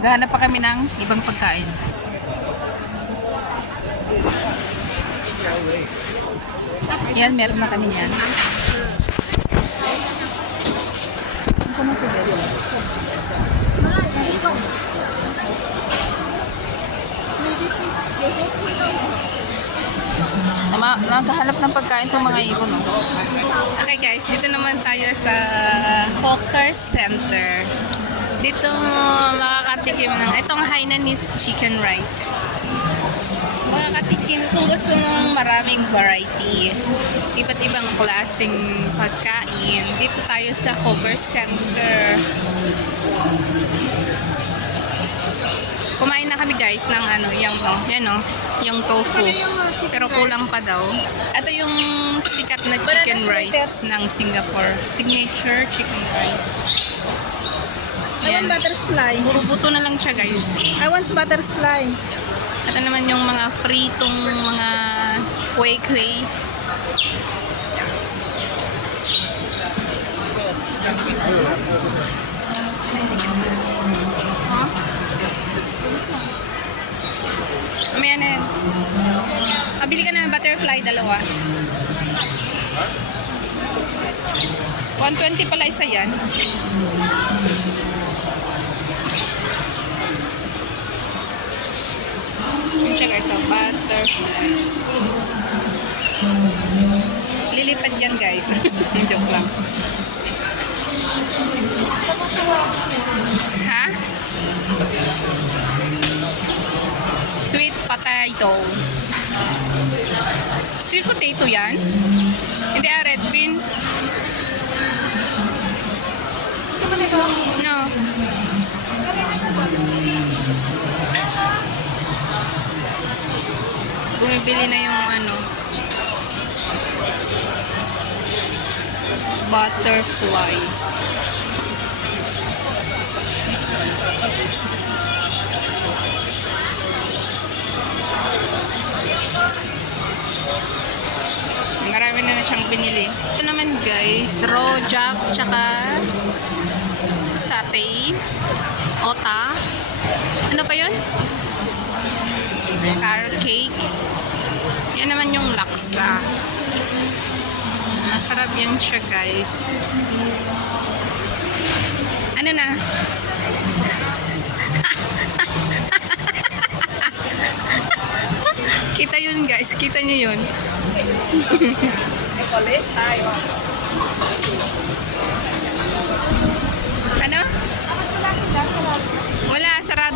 Maghahanap pa kami ng ibang pagkain. Yan, meron na kami yan. Saan na si Debbie? Nama, naghahanap ng pagkain itong mga ibon. Oh. Okay guys, dito naman tayo sa Hawker Center. Dito makakatikim ng itong Hainanese chicken rice. Makakatikim kung gusto mong maraming variety. Iba't ibang klaseng pagkain. Dito tayo sa Hawker Center. Kumain na kami guys ng ano, yung to, yan o, yung tofu. Pero kulang pa daw. Ito yung sikat na chicken rice ng Singapore. Signature chicken rice. I want butterfly. Puro buto na lang siya guys. I want butterfly. Ito naman yung mga pritong mga kway-kway. Mamaya na yan. Pabili ka ng butterfly, dalawa. 120 pala isa yan. Yun siya guys, oh, butterfly. Lilipad yan guys. Joke lang. Ha? Sweet potato. Sweet potato yan? Hindi ah, red bean. No. Bumibili na yung ano. Butterfly. Marami na na siyang binili. Ito naman guys, rojak, tsaka satay, ota. Ano pa yun? Carrot cake. Yan naman yung laksa. Masarap yan siya guys. Ano na? Kita yun guys. Kita nyo yun. Ano?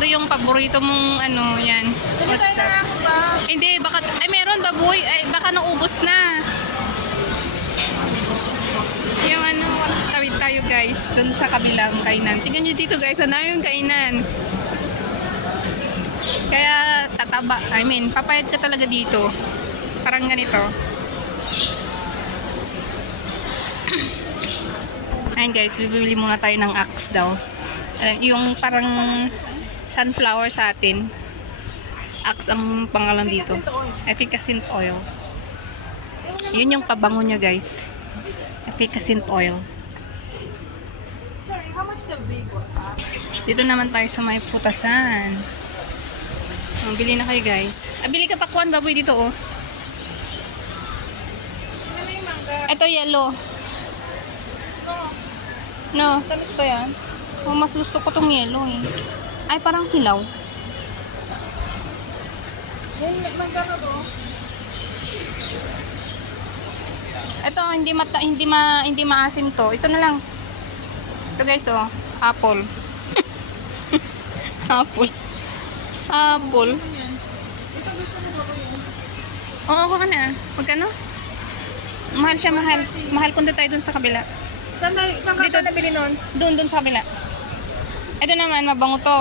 Sarado yung paborito mong ano, yan. What's that? Hindi, baka, ay meron baboy, ay baka naubos na. Yung ano, tawid tayo guys, dun sa kabilang kainan. Tingnan nyo dito guys, ano yung kainan. Kaya tataba, I mean, papayad ka talaga dito. Parang ganito. Ayun guys, bibili muna tayo ng axe daw. Eh, yung parang sunflower sa atin. Axe ang pangalan dito. Efficacent oil. Yun yung pabango niya guys. Efficacent oil. Sorry, how much the big one? Dito naman tayo sa may putasan. Oh, bili na kayo guys. Ah, bili ka pakwan baboy dito oh. Ano? Ito yellow. No. Tamis ba yan? Oh, mas gusto ko tong yellow eh. Ay, parang hilaw. Ito, hindi mata, hindi ma, hindi maasim to. Ito na lang. Ito guys, oh. Apple. Apple. Apple. Ito gusto mo ba ko yun? Oo, ako ka na. Magkano? Mahal siya, mahal. Mahal punta tayo dun sa kabila. Saan, na, saan ka Dito. Dito. nabili nun? Doon, doon sa kabila. Ito naman, mabango to.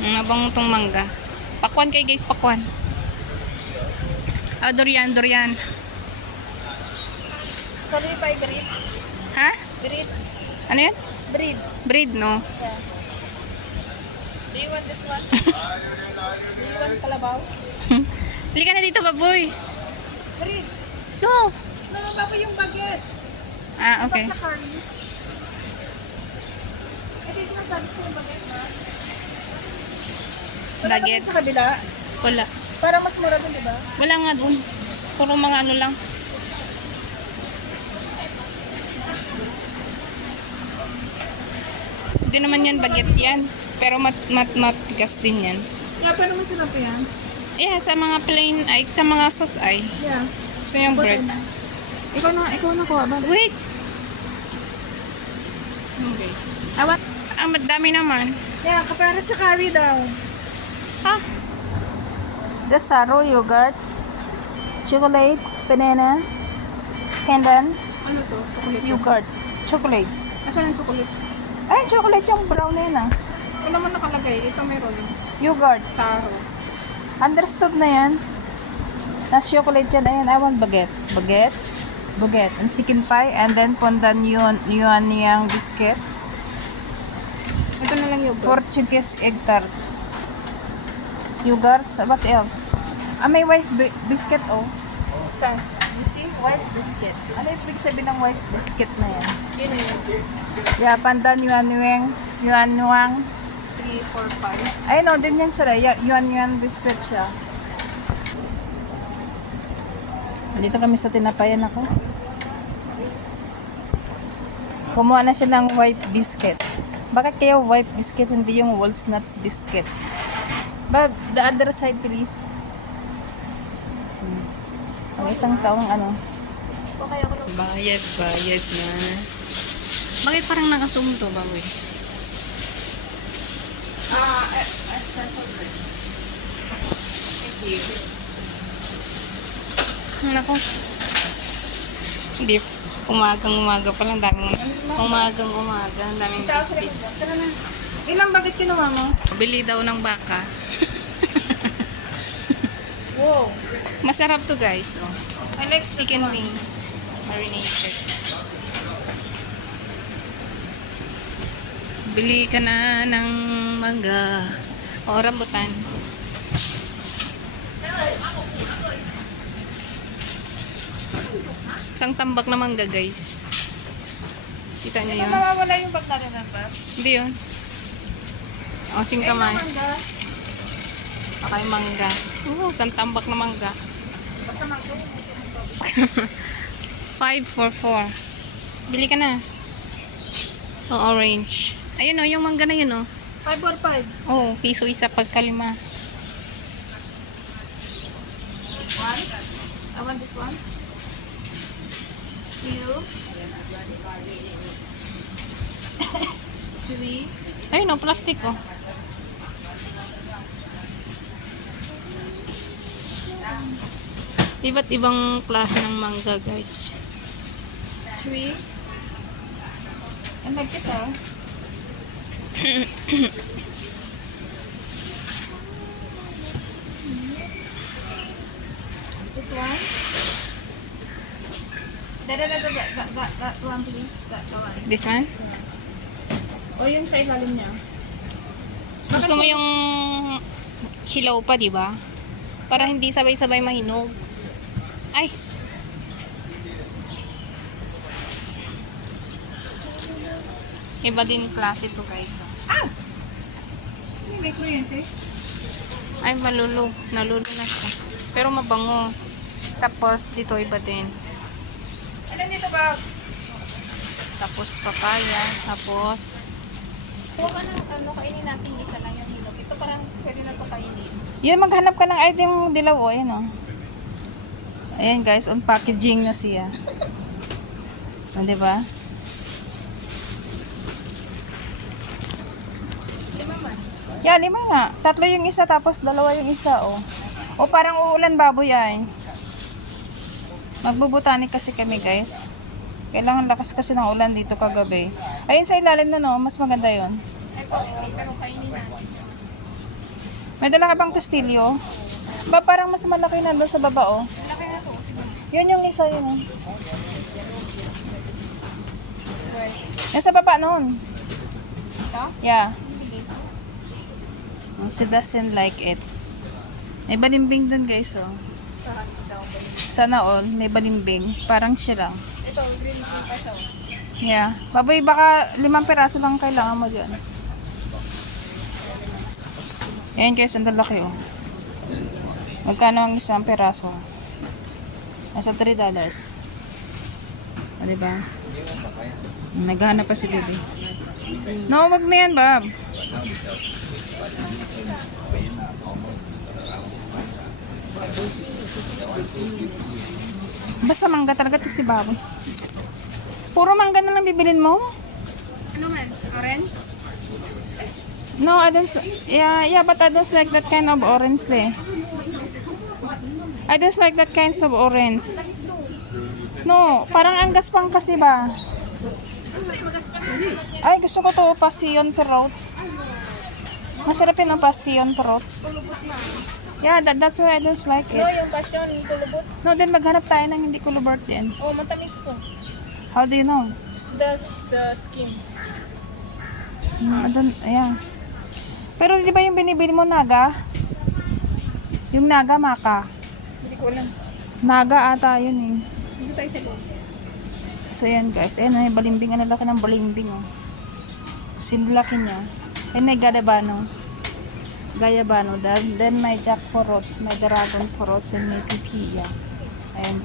Mabango tong mangga. Pakwan kay guys, pakwan. Ah, durian, durian. Sorry, by breed. Ha? Breed. Ano yan? Breed. Breed, no? Yeah. Do you want this one? Do you want kalabaw? Halika na dito, baboy. Grip. No. Nangamba ko yung baget. Ah, okay. Sa curry. Sinasabi ko sa yung baget na. Wala naman sa kabila. Wala. Para mas mura dun, di ba? Wala nga doon. Puro mga ano lang. Hindi naman yan baget yan. Pero mat, mat, matigas din yan. Yeah, pero masarap yan. Yeah, sa mga plain ay, sa mga sauce ay. Yeah. So yung bread. Ikaw na, ikaw na kuha ba? Wait! Ano guys? Awan. Ang madami naman. Yeah, kapara sa curry daw. Ha? The Saro yogurt, chocolate, banana, pandan, Ano to? Chocolate. yogurt, chocolate. Asan ang chocolate? Ay, chocolate yung brown na yun ah. Wala man nakalagay. Ito meron. Yogurt. Taro. Understood na yan. Nas chocolate yan. Ayan, I want baguette. Baguette. Baguette. And chicken pie. And then pandan yun, yun yung biscuit. Ito na lang yogurt. Portuguese egg tarts. Yogurts. What else? Ah, may white bi- biscuit oh. Saan? You see? White biscuit. Ano yung ibig sabihin ng white biscuit na yan? Yun yun. Yeah, pandan yuan yuan yuan yuan. 3, 4, 5. Ay no, din yan sila. Ya- Yuan yuan biscuit siya. Dito kami sa tinapayan ako. Kumuha na siya ng white biscuit. Bakit kaya white biscuit hindi yung walnuts biscuits? Ba, the other side please. Hmm. Ang isang taong ano. Bayad, bayad na. Bakit parang nakasum to, baboy? Ah, Nako. Hindi. Umagang umaga pa lang. Daming, umagang umaga. Ang daming na. Ilang baget kinuha mo? Bili daw ng baka. Wow. Masarap to guys. Oh. I like Chicken wings. Marinated. Bili ka na ng mangga. O rambutan. Isang tambak na mangga guys. Kita niyo yun? Mawawala yung bag na remember? Hindi yun. O, singkamas. Okay, mangga. Oo, isang tambak na mangga. Basta mango. 5 for 4. Bili ka na. O, orange. Ayun o, yung mangga na yun o. 5 or 5? Oo, piso isa pagkalima. One. I want this one. Two. Three. Ayun o, plastic o. Iba't ibang klase ng mangga, guys. Three. And like ito. this one. That, that, that, that, that, that, one please. That one. This one? O yung sa ilalim niya. Gusto mo yung hilaw pa, di ba? Para hindi sabay-sabay mahinog. Ay! Iba din klase to guys. oh. Ah! Hindi, may kuryente. Ay, malulo. Nalulo na siya. Pero mabango. Tapos, dito iba din. Ano dito ba? Tapos, papaya. Tapos, Kuha ka ng ano, kainin natin isa lang yung hinog. Ito parang pwede na ito kainin. Yan, maghanap ka ng item dilaw o. Ayan o. Ayan guys, on packaging na siya. O, diba? Lima man. Yan, lima nga. Tatlo yung isa, tapos dalawa yung isa, o. O, parang uulan baboy ay. Magbubutani kasi kami, guys. Kailangan lakas kasi ng ulan dito kagabi. Ayun sa ilalim na, no? Mas maganda yon. May dala ka bang kastilyo? Ba, parang mas malaki na doon sa baba, oh. Na to. Yun yung isa, yun, oh. Yung sa baba noon. Yeah. She doesn't like it. May balimbing dun guys, oh. Sana all, may balimbing. Parang siya lang. Ito, green pa ito. Yeah. Baboy, baka limang piraso lang kailangan mo dyan. Ayan guys, ang laki oh. Magkano ang isang piraso? Nasa 3 dollars. O, diba? Naghahanap pa si Bibi. No, wag na yan, Bob. Basta mangga talaga to si Baboy. Puro mangga na lang bibilin mo? Ano man? Orange? No, I don't. Yeah, yeah, but I don't like that kind of orange, le. I don't like that kinds of orange. No, parang ang gaspang kasi ba? Ay, gusto ko to passion fruits. Masarap yun ang passion fruits. Kulubot na. Yeah, that, that's why I don't like No, yung it. passion, kulubot. No, then maghanap tayo ng hindi kulubert din. Oh, matamis to. How do you know? The, the skin. Hmm, I don't, yeah. Pero di ba yung binibili mo naga? Yung naga maka. Hindi ko alam. Naga ata yun eh. Hindi tayo sa loob. So yan guys, ayan na yung balimbing, ang laki ng balimbing oh. Sinlaki niya. Then may gadabano. Gayabano. Then, then may jackfruits, may dragon fruits, and may pipia. Ayan.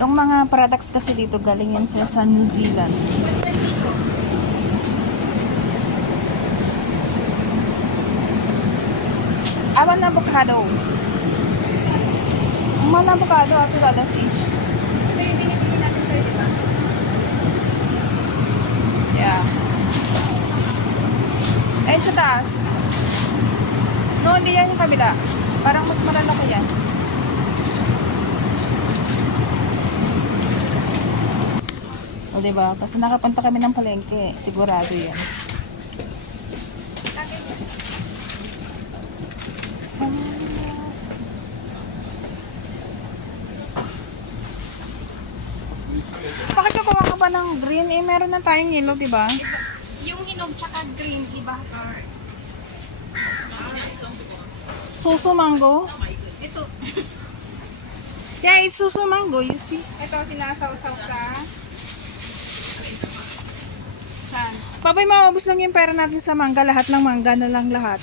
Itong mga products kasi dito galing yan sa, sa New Zealand. Awan na avocado. Ang mga avocado, ato dollars each. Ito yung binibili natin sa'yo, di ba? Yeah. Ayun sa taas. No, hindi yan yung kabila. Parang mas malalaki yan. O, diba? Basta nakapunta kami ng palengke. Sigurado yan. Bakit ka ba ng green? Eh, meron na tayong yellow, diba? Yung hinog tsaka green, di ba? Or, Suso mango. ito, Yeah, it's suso mango, you see. ito sinasaw-saw sa... Saan? Babay, maubos lang yung pera natin sa mangga. Lahat ng mangga na lang lahat.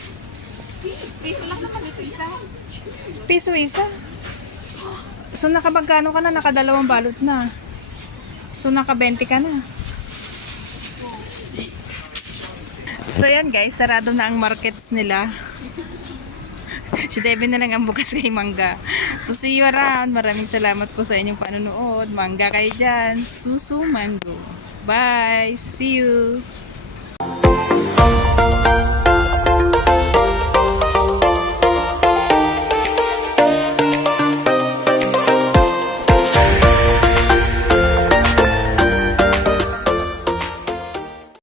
Piso lang naman ito isa. Piso isa. So, nakabagkano ka na? Nakadalawang balot na. So, naka-20 ka na. So, yan guys. Sarado na ang markets nila. Si Devin na lang ang bukas kay Mangga. So, see you around. Maraming salamat po sa inyong panonood. Mangga kayo dyan. Susu Mango. Bye. See you.